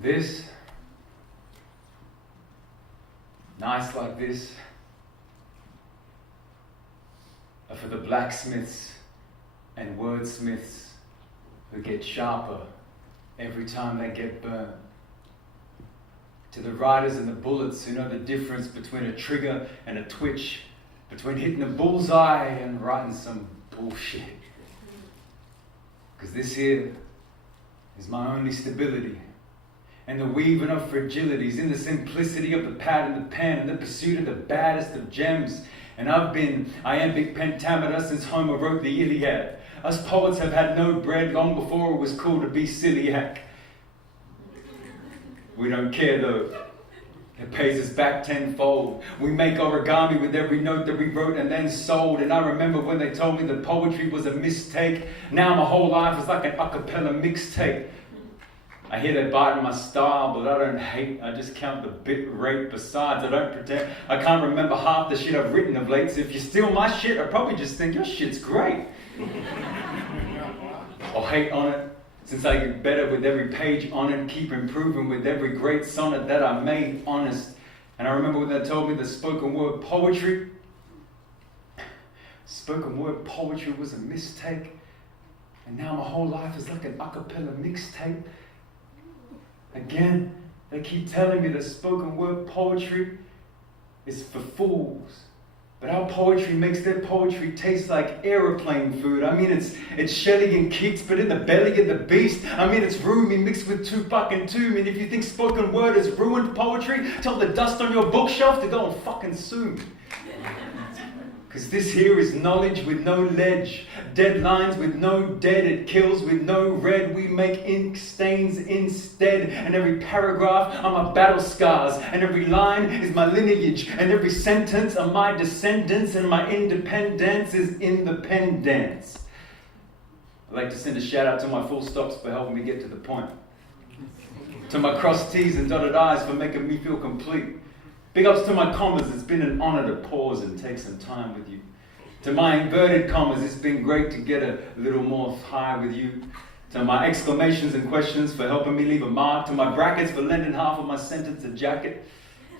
This, nights like this, are for the blacksmiths and wordsmiths who get sharper every time they get burned. To the riders and the bullets who know the difference between a trigger and a twitch, between hitting a bullseye and writing some bullshit. Because this here is my only stability. And the weaving of fragilities in the simplicity of the pad and the pen and the pursuit of the baddest of gems. And I've been iambic pentameter since Homer wrote the Iliad. Us poets have had no bread long before it was cool to be celiac. We don't care though. It pays us back tenfold. We make origami with every note that we wrote and then sold. And I remember when they told me that poetry was a mistake. Now my whole life is like an a cappella mixtape. I hear they bite my style, but I don't hate. I just count the bit rate. Besides, I don't pretend. I can't remember half the shit I've written of late. So if you steal my shit, I'd probably just think your shit's great. Or hate on it. Since I get better with every page on it, keep improving with every great sonnet that I made honest. And I remember when they told me that spoken word poetry was a mistake. And now my whole life is like an a cappella mixtape. Again, they keep telling me that spoken word poetry is for fools. But our poetry makes their poetry taste like aeroplane food. I mean, it's Shelley and Keats, but in the belly of the beast. I mean, it's Rumi mixed with Tupac and Tomb. And if you think spoken word has ruined poetry, tell the dust on your bookshelf to go and fucking sue me. Because this here is knowledge with no ledge. Dead lines with no dead. It kills with no red. We make ink stains instead. And every paragraph are my battle scars. And every line is my lineage. And every sentence are my descendants. And my independence is in the pen dance. I'd like to send a shout out to my full stops for helping me get to the point. To my crossed T's and dotted I's for making me feel complete. Big ups to my commas, it's been an honor to pause and take some time with you. To my inverted commas, it's been great to get a little more high with you. To my exclamations and questions for helping me leave a mark. To my brackets for lending half of my sentence a jacket.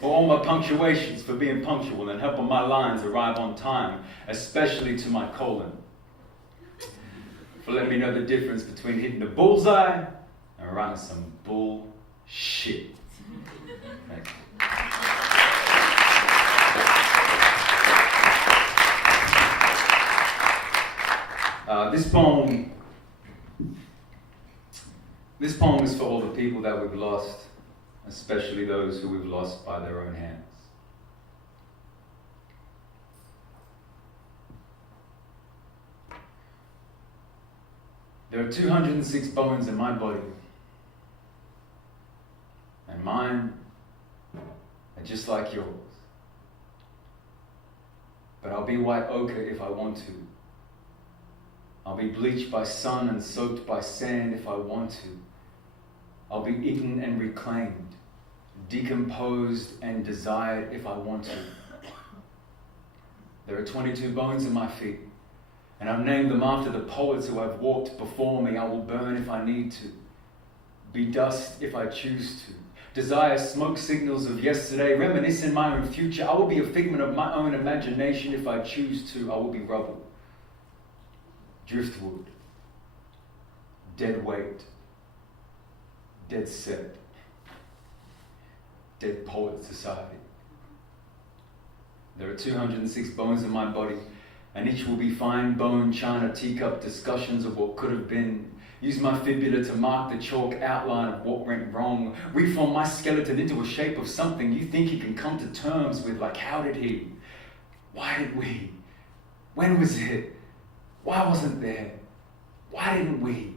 For all my punctuations for being punctual and helping my lines arrive on time. Especially to my colon. For letting me know the difference between hitting a bullseye and writing some bullshit. Thank you. This poem is for all the people that we've lost, especially those who we've lost by their own hands. There are 206 bones in my body, and mine are just like yours. But I'll be white ochre if I want to. I'll be bleached by sun and soaked by sand if I want to. I'll be eaten and reclaimed, decomposed and desired if I want to. There are 22 bones in my feet, and I've named them after the poets who have walked before me. I will burn if I need to, be dust if I choose to. Desire smoke signals of yesterday, reminisce in my own future. I will be a figment of my own imagination if I choose to. I will be rubble, driftwood, dead weight, dead set, dead poet society. There are 206 bones in my body, and each will be fine bone, china, teacup discussions of what could have been. Use my fibula to mark the chalk outline of what went wrong. Reform my skeleton into a shape of something you think he can come to terms with, like how did he? Why did we? When was it? Why wasn't there? Why didn't we?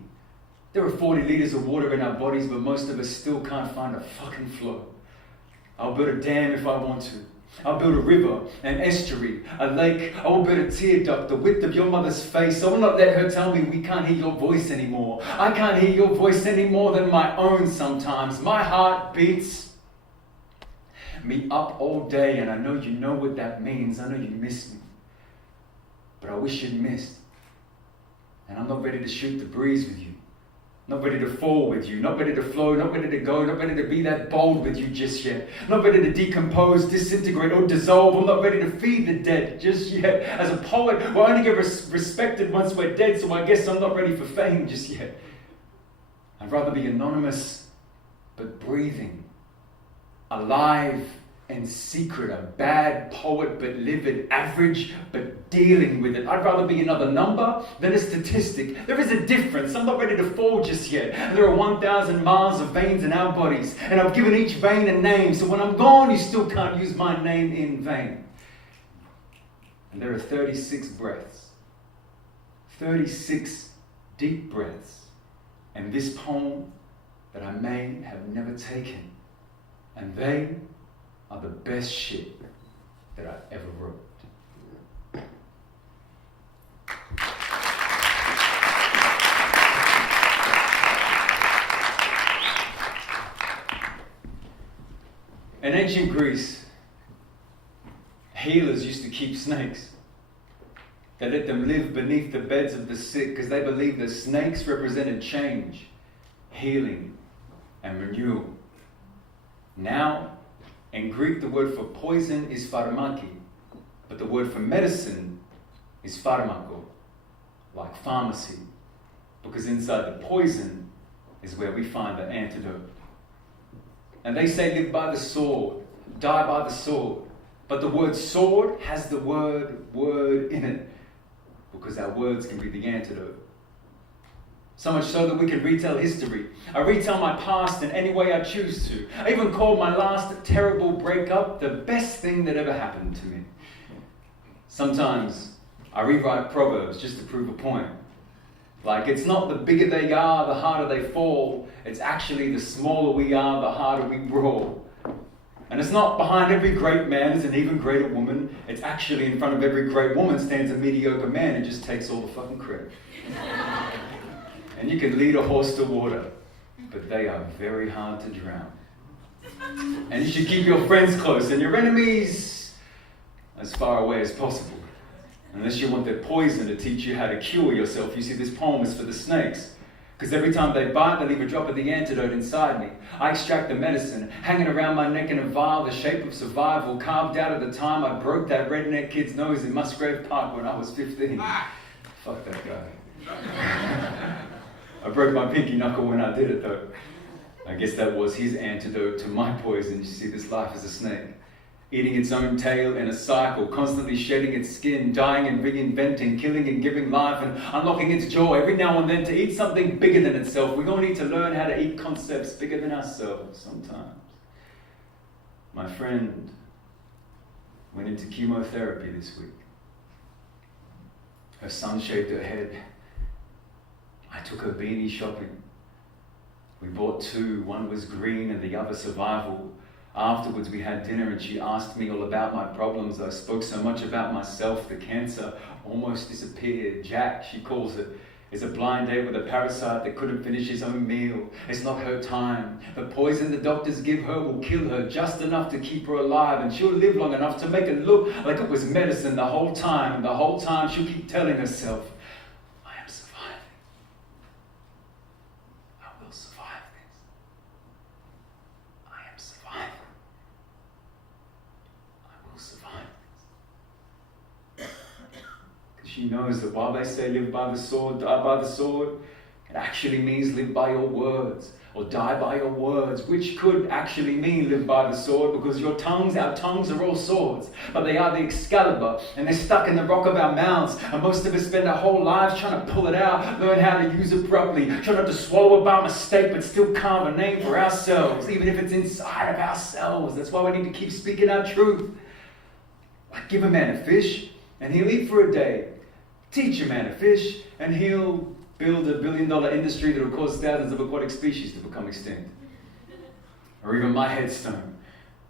There are 40 liters of water in our bodies, but most of us still can't find a fucking flow. I'll build a dam if I want to. I'll build a river, an estuary, a lake. I will build a tear duct the width of your mother's face. I will not let her tell me we can't hear your voice anymore. I can't hear your voice any more than my own sometimes. My heart beats me up all day, and I know you know what that means. I know you miss me. But I wish you'd missed. And I'm not ready to shoot the breeze with you. Not ready to fall with you, not ready to flow, not ready to go, not ready to be that bold with you just yet. Not ready to decompose, disintegrate, or dissolve. I'm not ready to feed the dead just yet. As a poet, we'll only get respected once we're dead, so I guess I'm not ready for fame just yet. I'd rather be anonymous, but breathing. Alive and secret, a bad poet but livid, average but dealing with it. I'd rather be another number than a statistic. There is a difference. I'm not ready to fall just yet. And there are 1,000 miles of veins in our bodies, and I've given each vein a name, so when I'm gone, you still can't use my name in vain. And there are 36 breaths, 36 deep breaths, and this poem that I may have never taken, and they are the best shit that I ever wrote. In ancient Greece, healers used to keep snakes. They let them live beneath the beds of the sick because they believed that snakes represented change, healing, and renewal. Now, in Greek, the word for poison is pharmaki, but the word for medicine is pharmako, like pharmacy, because inside the poison is where we find the antidote. And they say live by the sword, die by the sword, but the word sword has the word in it, because our words can be the antidote. So much so that we can retell history. I retell my past in any way I choose to. I even call my last terrible breakup the best thing that ever happened to me. Sometimes I rewrite proverbs just to prove a point. Like, it's not the bigger they are, the harder they fall. It's actually the smaller we are, the harder we brawl. And it's not behind every great man is an even greater woman. It's actually in front of every great woman stands a mediocre man who just takes all the fucking credit. And you can lead a horse to water, but they are very hard to drown. And you should keep your friends close and your enemies as far away as possible. Unless you want their poison to teach you how to cure yourself. You see, this poem is for the snakes. Because every time they bite, they leave a drop of the antidote inside me. I extract the medicine, hanging around my neck in a vial, the shape of survival, carved out at the time I broke that redneck kid's nose in Musgrave Park when I was 15. Fuck that guy. I broke my pinky knuckle when I did it though. I guess that was his antidote to my poison. You see, this life is a snake, eating its own tail in a cycle, constantly shedding its skin, dying and reinventing, killing and giving life and unlocking its jaw every now and then to eat something bigger than itself. We all need to learn how to eat concepts bigger than ourselves sometimes. My friend went into chemotherapy this week. Her son shaved her head. I took her beanie shopping. We bought two. One was green and the other survival. Afterwards, we had dinner and she asked me all about my problems. I spoke so much about myself. The cancer almost disappeared. Jack, she calls it, is a blind date with a parasite that couldn't finish his own meal. It's not her time. The poison the doctors give her will kill her just enough to keep her alive, and she'll live long enough to make it look like it was medicine the whole time. And the whole time she'll keep telling herself, she knows that while they say live by the sword, die by the sword, it actually means live by your words, or die by your words, which could actually mean live by the sword, because our tongues are all swords, but they are the Excalibur, and they're stuck in the rock of our mouths, and most of us spend our whole lives trying to pull it out, learn how to use it properly, try not to swallow it by mistake, but still carve a name for ourselves, even if it's inside of ourselves. That's why we need to keep speaking our truth. Like, give a man a fish, and he'll eat for a day. Teach a man to fish, and he'll build $1 billion industry that will cause thousands of aquatic species to become extinct. Or even my headstone,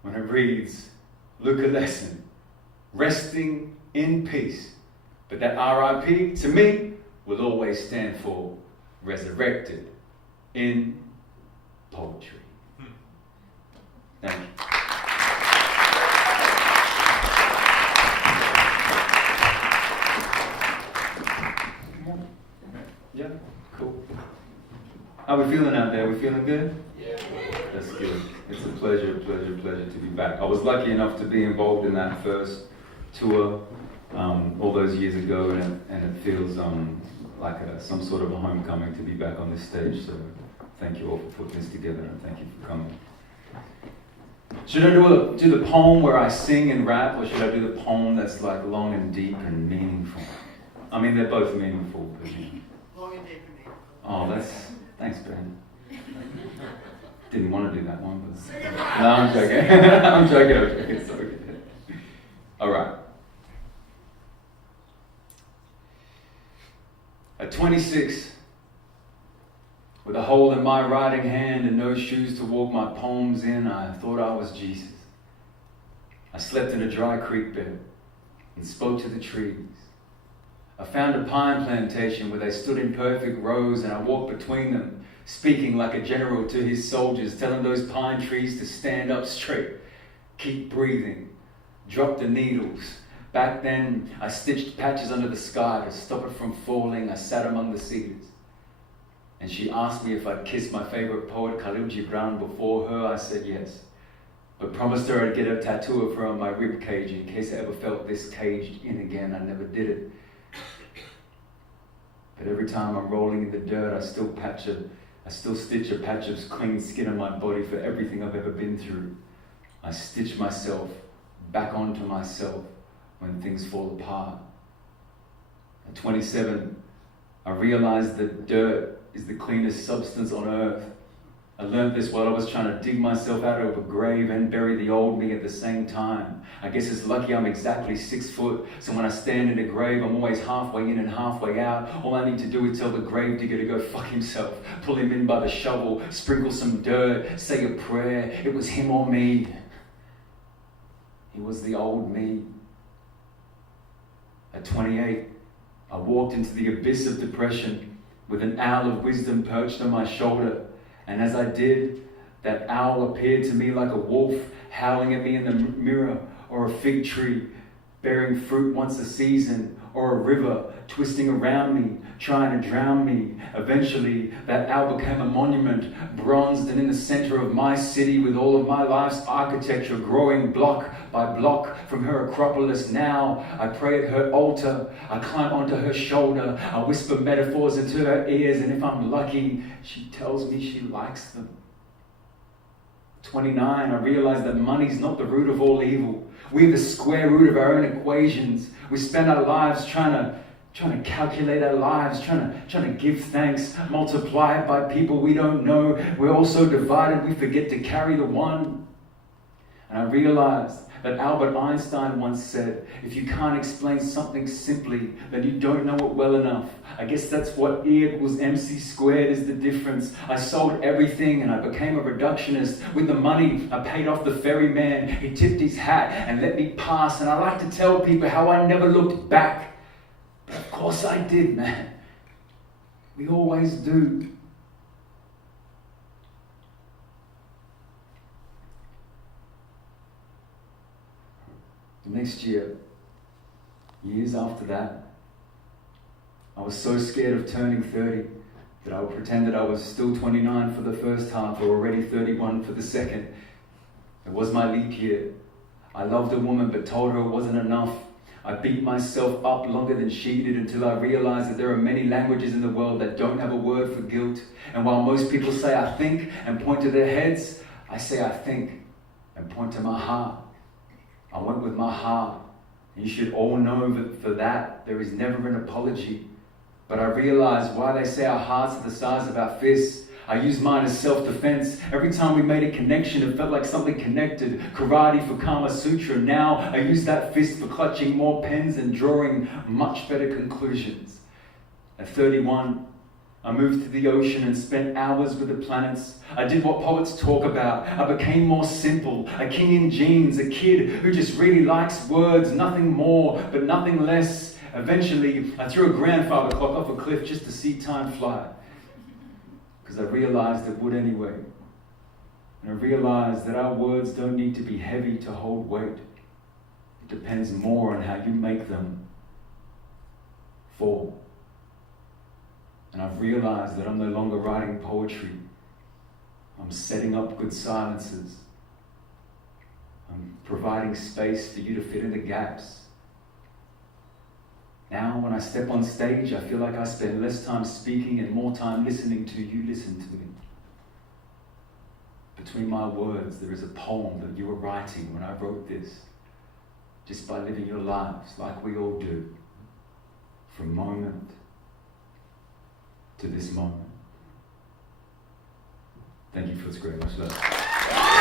when it reads, Luka lesson, resting in peace. But that RIP, to me, will always stand for resurrected in poetry. Thank you. Yeah, cool. How we feeling out there? We feeling good? Yeah. That's good. It's a pleasure to be back. I was lucky enough to be involved in that first tour all those years ago, and it feels like some sort of a homecoming to be back on this stage. So thank you all for putting this together, and thank you for coming. Should I do the poem where I sing and rap, or should I do the poem that's like long and deep and meaningful? I mean, they're both meaningful, but you know. Long and deep and meaningful. Oh, thanks, Ben. Didn't want to do that one, but no, I'm joking. I'm joking. Sorry. All right. At 26, with a hole in my writing hand and no shoes to walk my poems in, I thought I was Jesus. I slept in a dry creek bed and spoke to the trees. I found a pine plantation where they stood in perfect rows, and I walked between them, speaking like a general to his soldiers, telling those pine trees to stand up straight, keep breathing, drop the needles. Back then, I stitched patches under the sky to stop it from falling. I sat among the cedars. And she asked me if I'd kissed my favorite poet, Khalil Gibran, before her. I said yes, but promised her I'd get a tattoo of her on my rib cage in case I ever felt this caged in again. I never did it. But every time I'm rolling in the dirt, I still stitch a patch of clean skin on my body for everything I've ever been through. I stitch myself back onto myself when things fall apart. At 27, I realized that dirt is the cleanest substance on earth. I learned this while I was trying to dig myself out of a grave and bury the old me at the same time. I guess it's lucky I'm exactly 6 foot, so when I stand in a grave, I'm always halfway in and halfway out. All I need to do is tell the grave digger to go fuck himself, pull him in by the shovel, sprinkle some dirt, say a prayer. It was him or me. He was the old me. At 28, I walked into the abyss of depression with an owl of wisdom perched on my shoulder. And as I did, that owl appeared to me like a wolf howling at me in the mirror, or a fig tree bearing fruit once a season, or a river twisting around me, trying to drown me. Eventually, that owl became a monument, bronzed and in the center of my city, with all of my life's architecture growing block by block from her acropolis. Now, I pray at her altar, I climb onto her shoulder, I whisper metaphors into her ears, and if I'm lucky, she tells me she likes them. 29, I realize that money's not the root of all evil. We're the square root of our own equations. We spend our lives trying to calculate our lives, trying to give thanks, multiply it by people we don't know. We're all so divided we forget to carry the one. And I realized that Albert Einstein once said, if you can't explain something simply, then you don't know it well enough. I guess that's what E equals MC squared is the difference. I sold everything and I became a reductionist. With the money, I paid off the ferryman. He tipped his hat and let me pass. And I like to tell people how I never looked back. But of course I did, man. We always do. The next year, years after that, I was so scared of turning 30 that I would pretend that I was still 29 for the first half or already 31 for the second. It was my leap year. I loved a woman but told her it wasn't enough. I beat myself up longer than she did until I realized that there are many languages in the world that don't have a word for guilt. And while most people say I think and point to their heads, I say I think and point to my heart. I went with my heart. And you should all know that for that, there is never an apology. But I realized why they say our hearts are the size of our fists. I used mine as self-defense. Every time we made a connection, it felt like something connected. Karate for Kama Sutra. Now I use that fist for clutching more pens and drawing much better conclusions. At 31, I moved to the ocean and spent hours with the planets. I did what poets talk about. I became more simple, a king in jeans, a kid who just really likes words, nothing more, but nothing less. Eventually, I threw a grandfather clock off a cliff just to see time fly. Because I realized it would anyway. And I realized that our words don't need to be heavy to hold weight. It depends more on how you make them fall. And I've realized that I'm no longer writing poetry. I'm setting up good silences. I'm providing space for you to fit in the gaps. Now, when I step on stage, I feel like I spend less time speaking and more time listening to you listen to me. Between my words, there is a poem that you were writing when I wrote this, just by living your lives like we all do, from moment to this moment. Thank you, Footscray. Much love.